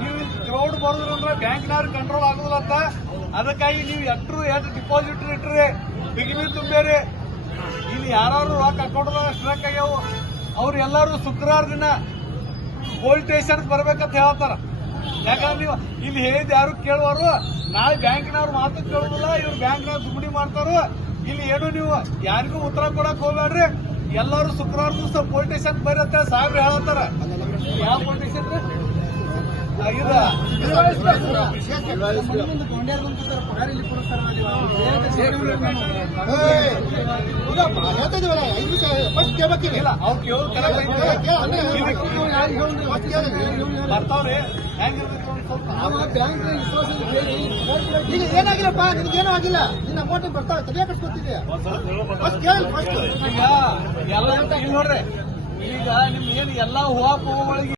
ನೀವು ಕ್ರೌಡ್ ಅಂದ್ರೆ ಬ್ಯಾಂಕ್ನವ್ರ ಕಂಟ್ರೋಲ್ ಆಗೋದಿಲ್ಲ ಅಂತ. ಅದಕ್ಕಾಗಿ ನೀವು ಎಟ್ರು, ಎಷ್ಟು ಡಿಪಾಸಿಟ್ ಇಟ್ರಿ ಬಿಗಿನಿ ತುಂಬೇರಿ. ಇಲ್ಲಿ ಯಾರು ರೊಕ್ಕ ಅಕೌಂಟ್ದಾಗ ಸ್ಟ್ರಕ್ ಆಗ್ಯಾವ ಅವ್ರು ಎಲ್ಲರೂ ಶುಕ್ರವಾರ ದಿನ ಪೊಲೀಸ್ ಸ್ಟೇಷನ್ ಬರ್ಬೇಕಂತ ಹೇಳ್ತಾರ. ಯಾಕಂದ್ರೆ ನೀವು ಇಲ್ಲಿ ಹೇಳಿದ ಯಾರು ಕೇಳುವರು ನಾಳೆ ಬ್ಯಾಂಕ್ನವ್ರು ಮಾತು ಕೇಳುವುದಿಲ್ಲ ಇವ್ರು ಬ್ಯಾಂಕ್ನವ್ರು ದುಡ್ಡಿ ಮಾಡ್ತಾರು ಇಲ್ಲಿ ಏನು ನೀವು ಯಾರಿಗೂ ಉತ್ತರ ಕೊಡಕ್ ಹೋಗ್ಬೇಡ್ರಿ. ಎಲ್ಲರೂ ಶುಕ್ರವಾರ ದಿವಸ ಪೊಲೀಸ್ ಸ್ಟೇಷನ್ ಬರ್ರಿ ಅಂತ ಸಾಹೇಬ್ರು ಹೇಳತ್ತಾರ. ಯಾವ ಪೊಲೀಸ್ ಸ್ಟೇಷನ್ ಇಲ್ಲ ಅವ್ರು ಕೇಳೋದು. ಬರ್ತಾವ್ರಿ. ಸ್ವಲ್ಪ ಈಗ ಏನಾಗಿಲ್ಲಪ್ಪ ನಿನ್ಗೇನೂ ಆಗಿಲ್ಲ. ನಿನ್ನ ಅಮೌಂಟ್ ಬರ್ತಾವ ತಲೆ ಕಟ್ಸ್ಕೊತಿದ್ಯಾ ನೋಡ್ರಿ. ಈಗ ನಿಮ್ ಏನ್ ಎಲ್ಲಾ ಹೂವ ಹೂವಗಳಿಗೆ